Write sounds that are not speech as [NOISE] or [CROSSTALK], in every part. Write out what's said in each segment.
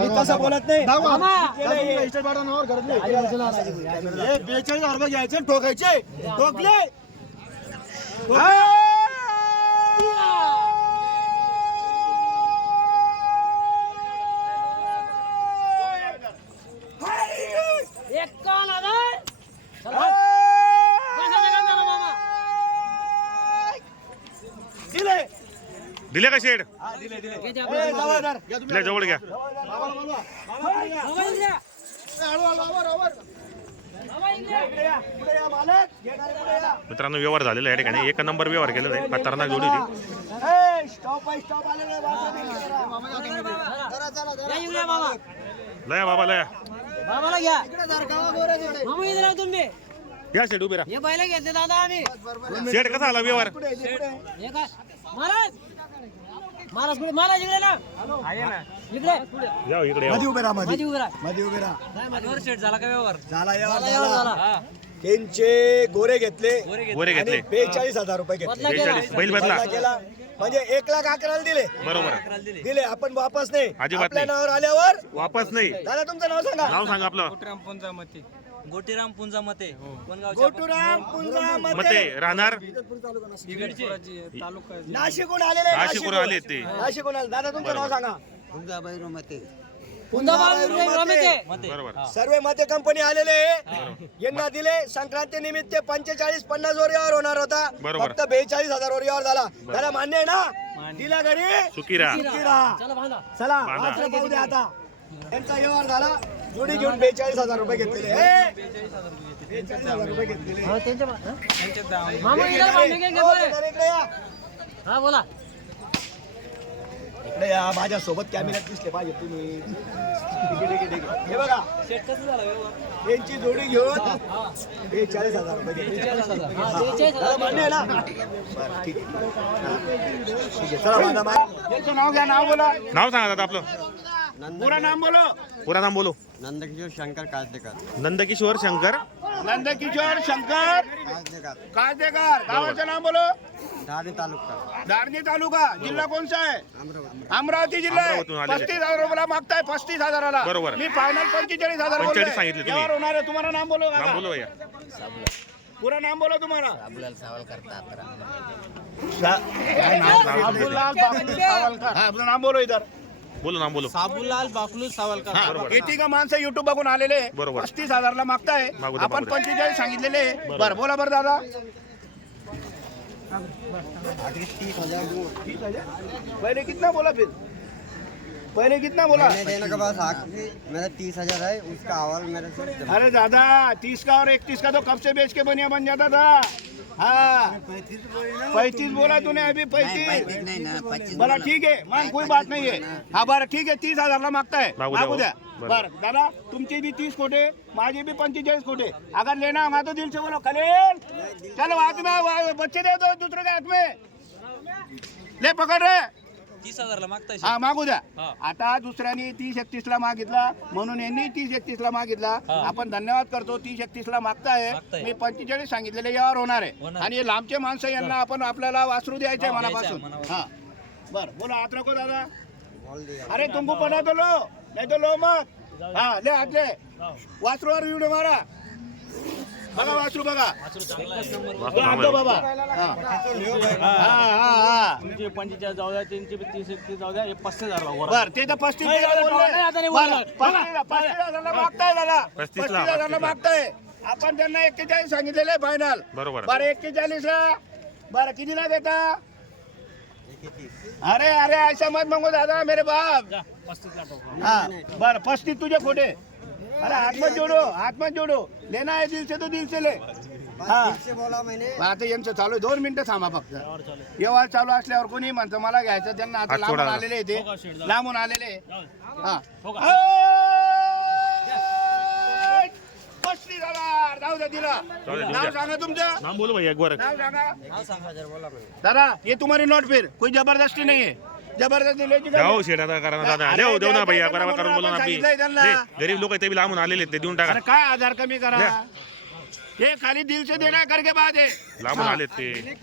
मी तसं बोलत नाही मामा. हे बेचाळीस हजार रुपये घ्यायचे ठोकायचे ठोकले. दिले दिले का शेड? हा, दिले जवळ घ्या. मित्रांनो व्यवहार झालेला आहे या ठिकाणी. एक नंबर व्यवहार केलेला आहे. खतरनाक जोडी होती. लया बाबा लया. मामाला घ्या तुम्ही या शेड उभे राहा. हे बैल घेते दादा आम्ही. शेड कसा आला व्यवहार. हे महाराज महाराज कुठे महाराज इकडे ना. इकडे. या इकडे मध्ये उभे राहा मध्ये उभे राहा. मध्ये उभे राहा. झाला का व्यवहार? झाला झाला व्यवहार झाला. झाला त्यांचे गोरे घेतले गोरे घेतले. आणि बेचाळीस हजार रुपये घेतले. बदला केला. बेचाळीस बैल बदला. बदला केला. म्हणजे एक लाख अकराला दिले. बरोबर. दिले. आपण वापस नाही. अजिबात आपल्या नाही. नावावर आल्यावर? वापस नाही. दादा तुमचं नाव सांगा. नाव सांगा आपलं. गोटीराम पुंजा मते गोटुराम पुंजा मते राहणार? नाशिकहून आलेले नाशिकहून आले ते. नाशिकहून आले. दादा तुमचं नाव सांगा. रमेते. बरोबर. सर्व मते कंपनी आलेले. यांना दिले. संक्रांती निमित्त पंचेचाळीस पन्नास वर यावर होणार होता. बरोबर. फक्त बेचाळीस हजार वर यावर झाला त्याला मान्य आहे ना? दिला घरी. सुखी राहा सुखी राहा. चला चला बांधा. वासरं पाहू द्या आता. त्यांचा व्यवहार झाला. जोडी घेऊन बेचाळीस हजार रुपये घेतलेले! बेचाळीस हजार रुपये घेतलेले हा, बोला. इकडे या माझ्या सोबत कॅमेऱ्यात दिसले पाहिजे तुम्ही. हे बघा. त्यांची जोडी घेऊन बेचाळीस हजार रुपये. मान्य आहे ना? बरं, ठीक आहे. ठीक चला नाव घ्या नाव बोला. नाव सांगा दादा आपलं. पुरा नाम बोलो. पुरा नाम बोलो. नंदकिशोर शंकर काजलेकर. नंदकिशोर शंकर. नंदकिशोर शंकर काजलेकर. काजदेकर गावाचं नाम बोलो. धारणी तालुका. धारणी तालुका जिल्हा कोणता आहे? अमरावती. अमरावती जिल्हा आहे. अमरावतीहून आलेले. पस्तीस हजार रुपयाला मागताय पस्तीस हजाराला. बरोबर. मी फायनल पंचेचाळीस हजार 45 बोललोय. सांगितले तुम्ही. यावर होणार आहे. तुम्हाला नाम बोलो नाम? बोलो भैया. पुरा नाम बोलो तुम्हाला. सावलकर. हा, आपलं नाम बोलो इधर. बोलो नाम बोलो. साबूलाल बाकलू सावलकर. बरोबर. येते का माणसं युट्यूब बघून आलेले बरोबर. पस्तीस हजारला मागताय. मागू द्या, आपण मागू द्या. पंचेचाळीस सांगितलेले बरोबर. बरं बोला बरं दादा. है पहले कितना बोला फिर? पहले कितना बोला? मैंने देने के बाद आखिरी मेरा तीस हज़ार है उसका अवल मेरे अरे दादा तीस का और इकतीस का तो कब से बेच के बनिया बन जाता था? हाँ. पैंतीस बोला तूने अभी पैंतीस बरं ठीक आहे. मग कोई बात नाही आहे हा बरं ठीक आहे. तीस हजारला मागताय. मागू द्या, मागू द्या. बरं. बरं दादा तुमचे भी तीस कोटे माझे भी पंचेचाळीस कोटे. अगर लेना होगा तो दिल से बोलो कलेल. चलो हाथ में वो बच्चे दे दो दूसरे के हाथ में. ले पकड रे. तीस हजारला मागताय हा मागू द्या. हा. आता दुसऱ्याने तीस एकतीस ला मागितला म्हणून यांनी तीस एकतीस ला मागितला. हा. आपण धन्यवाद करतो तीस एकतीस ला मागताय. मागताय. मी पंचेचाळीस सांगितलेले यावर होणार आहे. होणार. आणि हे लांबचे माणसं यांना आपण आपल्याला वासरू द्यायचे हा, मनापासून. हा. बर बोला हात नको दादा. अरे तुमको तो लो. नाही तो लो मत हा ले हात ले. वासरूवर व्हिडिओ मारा. बघा वासरू बघा. आहे. बाबा. हा हा हा. हा तुमचे पंचेचाळीस जाऊ द्या त्यांचे तीस एकतीस जाऊ द्या हे पस्तीस हजार बर ते तर पस्तीस नाही, हजार नाही, बोलले. नाही, आता नाही बरं, बोलणार. पस्तीस पस्तीस हजारला मागताय दादा. पस्तीसला, पस्तीस हजारला पस्तीसला. मागताय. आपण त्यांना एक्केचाळीस सांगितलेले फायनल बरोबर बरं एक्केचाळीस ला बरं कितीला देता? अरे अरे ऐसा मत मांगो दादा मेरे बाप. हाँ बर पस्तीस तुझे खोटे. अरे हाथ मत जोडो हाथ मत जोडो. लेना है दिल से तो दिल से ले हा. दिल से बोला मैंने. आता यांचं चालू आहे. दोन मिनिटं थांबा फक्त. व्यवहार चालू असल्यावर कोणी म्हणतं मला घ्यायचं. त्यांना आता हात लांबून सोडा. आलेले आहे ते. लांबून आलेले हा. ऐ! जाऊ द्या दिला जाऊ द्या, नाव जाऊ द्या. सांगा तुमचं. नाम बोलो एक बार सांगा. दादा ये तुम्हारी नोट फिर. कोई जबरदस्ती नहीं है जबरदस्ती आता करा ना दादा. अरे देऊ देऊ ना भैया द्या, बरोबर करून बोला ना आपली. सांगितलंय त्यांना. दे, गरीब लोक ते बी लांबून आलेले आहेत, ते देऊन टाका. अरे काय आधार कमी करा. ये खाली दिल से देना करके बात है लांबून आलेत ते. है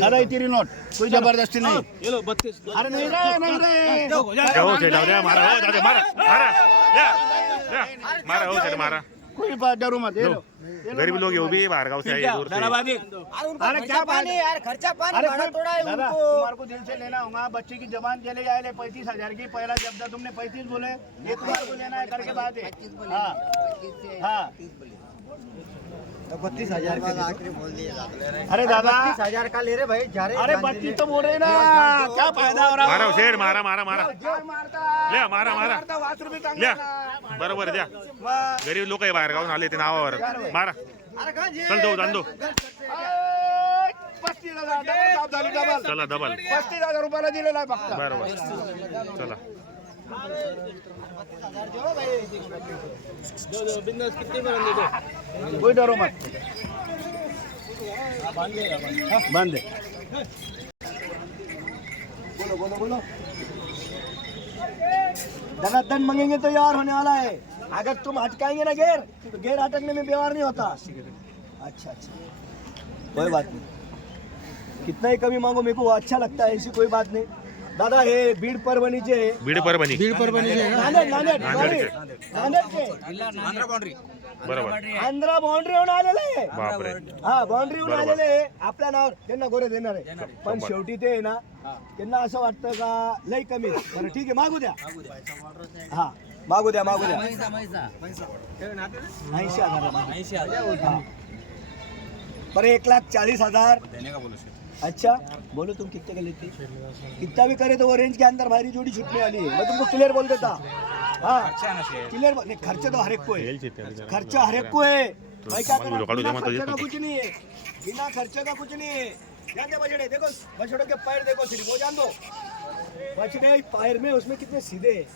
दादा ही नोट. कोई जबरदस्ती नहीं. ये लो बत्तीस. अरे नहीं रे नहीं रे. द्या हो शेठ जाऊ द्या मारा. हो मारा. मारा. द्या द्या. मारा हो मारा. कोई बात डरो मत ये लो गरीब लोग येऊ बी बाहेर गावचे आहे दूर से. अरे क्या बात है यार खर्चा पानी अरे भाड़ा थोड़ा है दादा उनको. तुम्हारे को दिल से लेना होगा बच्चे की जबान चले जाए पैंतीस हजार की पहला शब्द तुमने पैंतीस बोले. ये तुम्हारे को लेना है करके बात है. हाँ. हाँ बत्तीस हजार का आखिरी बोल दिए ज्यादा अरे दादा। बत्तीस हजार का ले रहे भाई जा रहे अरे बत्तीस तो बोल रहे ना क्या फायदा हो रहा मारा हो शेठ मारा मारा। मारा ले, मारा, मारा. चांगला बरोबर द्या गरीब लोक बाहेर गावून आले ते नावावर. मारा. चल दो दो चला डबल पस्तीस हजार रुपयाला दिलेला आहे फक्त. बरोबर. चला. कोई डरो मत। बंद। है बोलो बोलो बोलो। धनाधन मंगेंगे तो यार होने वाला है। अगर तुम हटकाएँगे ना गेर तो गेर हटकने में व्यवहार नहीं होता। अच्छा अच्छा। कोई बात नहीं। कितना ही कमी मांगो मेरे को अच्छा लगता है, ऐसी कोई बात नहीं। दादा हे बीड परभणीचे आहे. बीड परभणी. नांदेड नांदेड नांदेडचे. sorry. नांदेडचे. बरोबर. आंध्रा बाउंड्री होऊन आलेले आहे. बापरे. हा बाउंड्री होऊन बरोबर. आलेले आहे. आपल्या नावावर त्यांना गोरे देणार आहे. पण शेवटी ते आहे ना त्यांना असं वाटतं का लय कमी आहे. बरं ठीक आहे मागू द्या. हा मागू द्या मागू द्या. ऐंशी हजार. हा. बरं एक लाख चालीस हजार. अच्छा बोलो तुम कितने का लेते कितना भी करे तो वो रेंज के अंदर भारी जोड़ी छूटने वाली है मैं तुमको क्लियर बोल देता हाँ क्लियर नहीं खर्चे तो हर एक को है खर्चा हर एक को है भाई क्या करा तो कुछ नहीं है बिना खर्चे का कुछ नहीं है ध्यान दे बछड़े देखो बछड़ों के पैर देखो सिर्फ़ वो जान दो बछड़े पैर में उसमें कितने सीधे हैं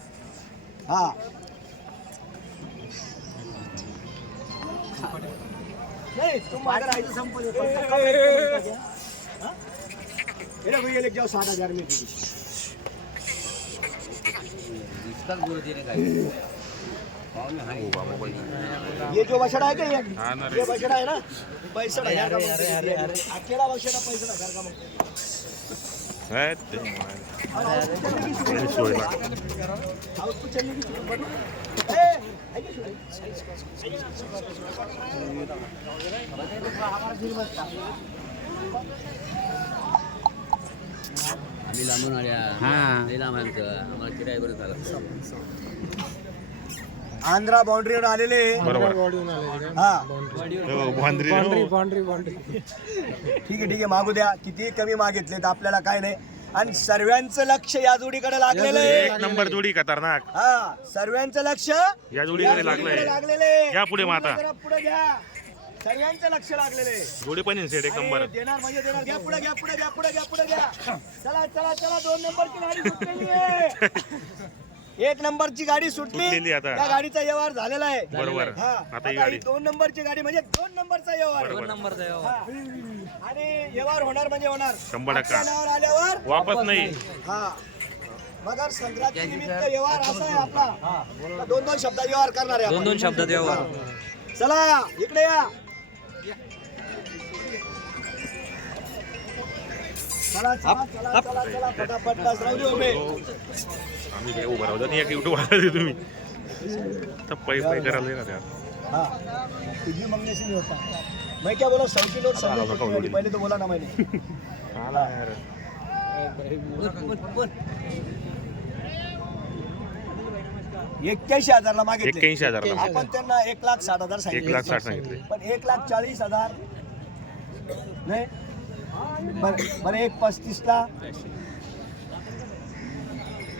हाँ नहीं तुम अगर ऐसे संपल ये देखो ये लेके जाओ साठ हज़ार में दीजिए। ये जो बछड़ा है क्या ये? हाँ ये बछड़ा है ना? पैंसठ हज़ार का हैं। अकेला बछड़ा पैंसठ हज़ार का मंगते आम्ही लांबून आल्या. लई लांब आहे आमचं. आम्हाला किराय बरं झालं. आंध्रा बाउंड्रीवर आलेले. बरोबर. हा. हो. ठीक आहे ठीक आहे. मागू द्या. किती कमी मागितले तर आपल्याला काय नाही. आणि सर्वांचं लक्ष या जोडीकडे लागलेलं एक आहे नंबर जोडी खतरनाक. हा सर्वांचं लक्ष या जोडीकडे लागलंय. लागलेलं आहे. घ्या पुढे माता. पुढे घ्या. सर्वांचं लक्ष लागलेलं आहे. जोडी पण सेट एक नंबर. अरे, देणार म्हणजे देणार. घ्या पुढे घ्या पुढे घ्या पुढे घ्या पुढे घ्या. चला चला चला दोन नंबरची गाडी सुटलेली आहे. एक नंबरची गाडी सुटली. सुटलेली आता. त्या गाडीचा व्यवहार झालेला आहे. बरोबर. हा. आता ही आता गाडी. दोन नंबरची गाडी म्हणजे दोन नंबरचा व्यवहार. बरोबर. नंबरचा हा. आणि व्यवहार होणार म्हणजे होणार. शंभर टक्का. आल्यावर वापस नाही. हा. मगर संक्रांती निमित्त व्यवहार असा आहे आपला. दोन दोन शब्दात व्यवहार करणार आहे दोन दोन शब्दात व्यवहार. चला इकडे या. आम्ही काय उभं राहू नाही एक युट्यूब वाला तुम्ही. पै पै करायला ना हाँ. मैं क्या बोला सौ की नोट सब लोग बताओ, कुछ नहीं, बोलिए। पहले तो बोला ना मैंने. एक्क्याऐंशी हजारला मागितले. एक्क्याऐंशी हजारला आपण त्यांना एक लाख साठ हजार एक सांगितले. लाख साठ सांगितले. पण एक लाख चाळीस हजार नाही. बरं बरं एक पस्तीसला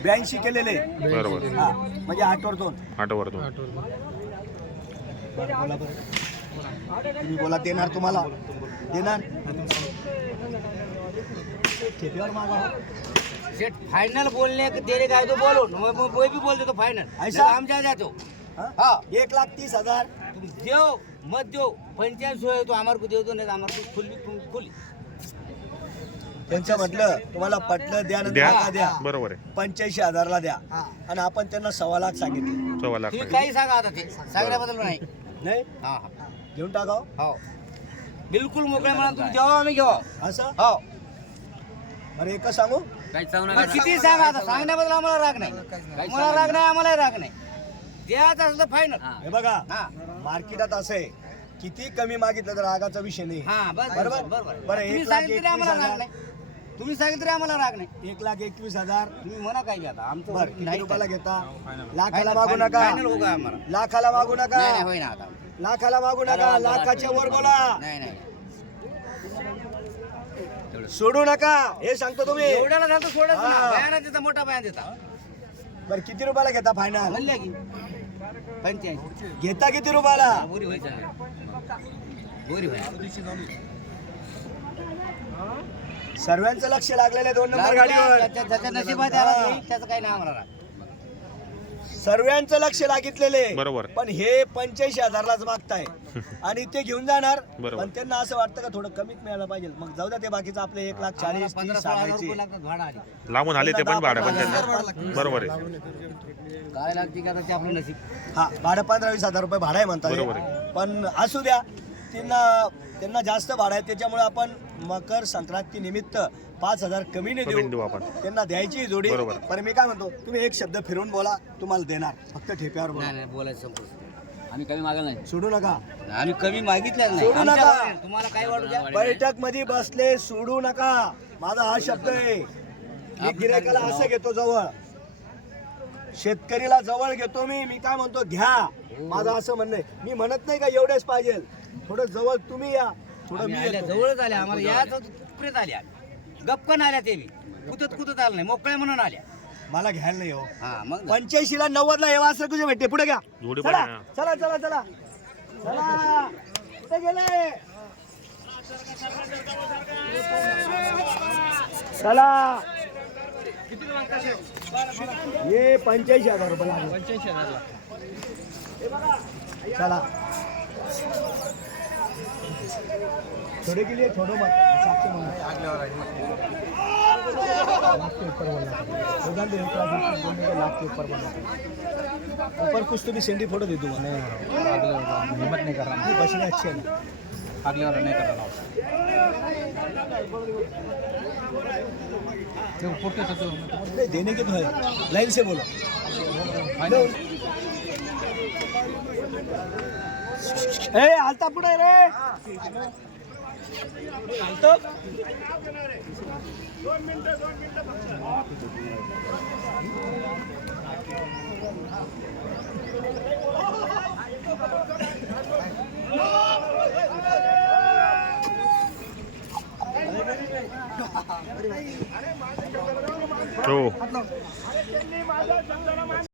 ब्याऐंशी केलेले. बरोबर. हा म्हणजे आठवर दोन. आठवर दोन. बरं, बोला बरं. तुम्ही बोला देणार तुम्हाला. देणार? ठेप्यावर मागा सेठ फाइनल बोलने के तेरे है तो बोलो मैं मैं- मैं भी बोल देता फाइनल ऐसा? हम जा जाते. हो? हा? हाँ एक लाख तीस हजार. तुम दो मत दो पंचायत सौ है तो हमारे को दे दो नहीं तो हमारे को खुली खुली. त्यांचं म्हटलं तुम्हाला पटलं द्या ना द्या. नका द्या. बरोबर आहे. पंच्याऐंशी हजारला द्या. आणि आपण त्यांना सव्वा लाख सांगितले. सव्वा लाख तुम्ही पाहिजे. काही सांगा आता ते. सांगण्याबद्दल नाही. नाही? हा हा. घेऊन टाकाव? हो. बिलकुल मोकळे म्हणा तुम्ही जेव्हा आम्ही घेऊ. असं? हो. बरं एकच सांगू? पण किती सांगा आता? सांगण्याबद्दल आम्हाला राग नाही. मला राग नाही आम्हाला राग नाही. द्यायचं असलं फायनल हे. बघा हा. मार्केटात असं आहे किती कमी मागितलं तर रागाचा विषय नाही. हा बस बरोबर? बरोबर. बरं, तुम्ही एक लाख सांगितलं तरी एकवीस आम्हाला राग हजार. नाही. तुम्ही सांगितलं तरी आम्हाला राग नाही. एक लाख एकवीस हजार. तुम्ही म्हणा काय घ्या आता आमचं बर किती नाही रुपयाला. घेता? Final, लाखाला मागू नका. आम्हाला. लाखाला मागू नाही नाही नका होईना आता. लाखाला मागू नका. लाखाच्या वर बोला. नाही नाही सोडू नका. हे सांगतो तुम्ही. एवढ्याला झालं सोडायचं ना. हा. बयाना देता मोठा बयान देता. बरं किती रुपयाला घेता फायनल म्हणल्या की. पंच्याऐंशी घेता किती रुपयाला? बोरी व्हायचं. बोरी व्हायचं. सर्वांचं लक्ष लागलेलं आहे दोन नंबर गाडीवर. ज्याच्या नशिबात आला हा. ते, त्याचं काही नाही. आम्हाला. सर्वांचं लक्ष लागितलेले बरोबर. पण हे पंच्याऐंशी हजारलाच मागताय. [LAUGHS] आणि ते घेऊन जाणार. बरोबर. पण त्यांना असं वाटतं का थोडं कमीत मिळायला पाहिजे. मग जाऊ द्या ते बाकीचं आपले एक लाख चाळीस पंधरा तीस सोळा हजार सांगायचे. रुपये लागतात भाडं आधी. लांबून आले ते पण भाडं पण त्यांना. बरोबर आहे. काय लागते की ते आपलं नशीब? हा भाडं पंधरा वीस हजार रुपये भाडं आहे म्हणतात. बरोबर हे. पण असू द्या त्यांना त्यांना जास्त भाडं आहे. त्याच्यामुळे आपण मकर संक्रांती निमित्त पाच हजार कमी नाही देऊ आपण. त्यांना द्यायची जोडी. पण मी काय म्हणतो तुम्ही एक शब्द फिरून बोला तुम्हाला देणार. फक्त ठेप्यावर बोला. नाही बोलायचं संपूर्ण. आम्ही कमी मागल नाही. सोडू नका. आम्ही कमी मागितलं नाही. सोडू नका. तुम्हाला काय वाटू द्या. बैठकमध्ये बसले सोडू नका. माझा हा शब्द आहे. मी गिरायकाला असं घेतो जवळ. शेतकरीला जवळ घेतो मी. मी काय म्हणतो घ्या. माझं असं म्हणणं आहे. मी म्हणत नाही का एवढेच पाहिजे. थोडं जवळ तुम्ही या. थोडं आम्ही मी आल्या येतो. जवळच आल्या. आम्हाला याच तुपरेत आल्या. गपकन आल्या ते बी. कुतत कुतत आलं नाही. मोकळ्या म्हणून आल्या. मला घ्यायला नाही हो. हा मग पंच्याऐंशी ला नव्वद ला हे वासर तुझे भेटते पुढे घ्या. जोडी चला. चला चला चला. चला. कुठे गेले? चला. ये पंच्याऐंशी हजार रुपये लागले. हे चला. थोडे के लिए छोड़ो मत सातशे म्हणून. लाख के ऊपर बोलना जान दे ऊपर बोलने के लाख के ऊपर बोलना ऊपर कुछ तो भी सेंडी फ़ोटो दे दूँगा। नहीं हिम्मत नहीं कर रहा में। अच्छे है। ना अगले वाला नहीं कर रहा नहीं देने के तो है। लाइन से बोलो. ए हालता पुढे रे हालतो हो